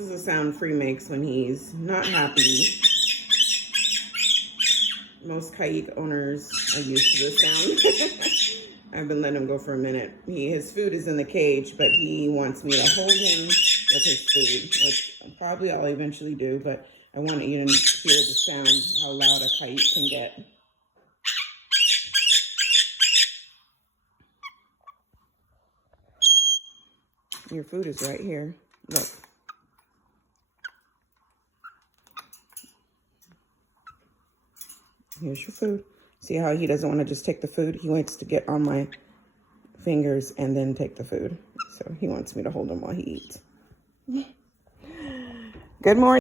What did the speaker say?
is a sound Free makes when he's not happy. Most Kaik owners are used to this sound. I've been letting him go for a minute. His food is in the cage, but he wants me to hold him with his food, which probably I'll eventually do, but I want you to hear the sound, how loud a Kaik can get. Your food is right here. Look. Here's your food. See how he doesn't want to just take the food? He likes to get on my fingers and then take the food. So he wants me to hold him while he eats. Good morning.